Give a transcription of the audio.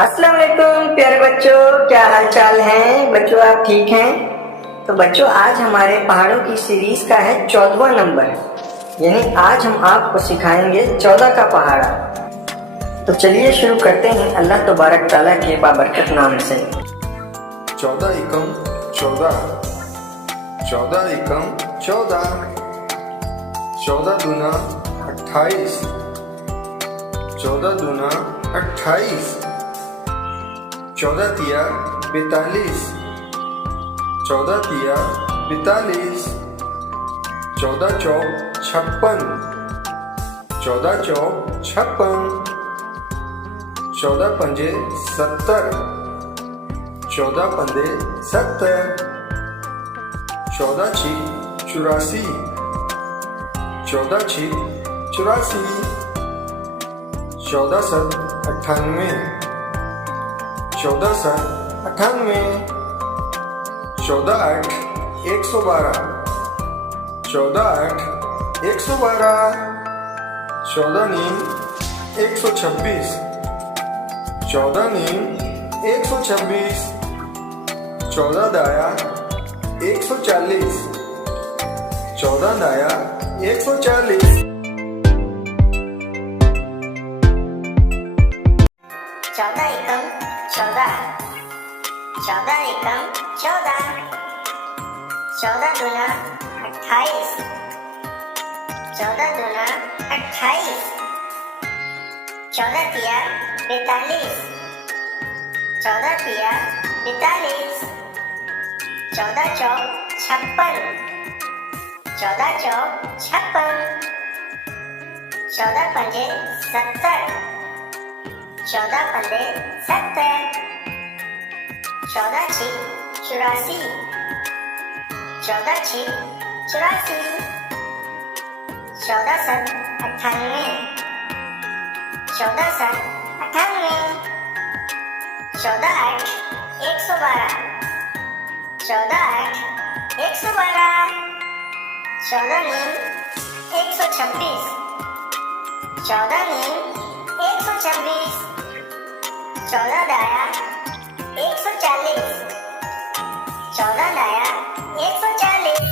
अस्सलाम वालेकुम प्यारे बच्चों, क्या हाल चाल है बच्चों? आप ठीक हैं? तो बच्चों आज हमारे पहाड़ों की सीरीज का है 14वां नंबर, यानी आज हम आपको सिखाएंगे 14 का पहाड़ा। तो चलिए शुरू करते हैं अल्लाह तबारक ताला के बाबरकत नाम से। 14 एकम 14, 14 एकम 14, 14 दूना 28, 14 दूना 28, 14 तिया 42, 14 तिया 42, 14 चौक 56, 14 चौक 56, 14 पंजे 70, 14 पंदे 70, 14 छिक 84, 14 छिक 84, 14 सत 98, 14 सत 98, 14 आठ 112, 14 आठ 112, 14 नीम 126, 14 नीम 126, 14 दाया 140, 14 दाया 140। 14 एकम 14, 14 एकम 14, 14 दूना 28, 14 दूना 28, 14 तिया 42, 14 तिया 42, 14 चौक 56, 14 चौक 56, 14 पंजे 70, 14 पंदे 70, 14 छिक 84, 14 छिक 84, 14 सत 98, 14 सत 98, 14 आठ 112, 14 आठ 112, 14 नीम 126, 14 नीम 126, 14 दाया 140, 14 दाया 140।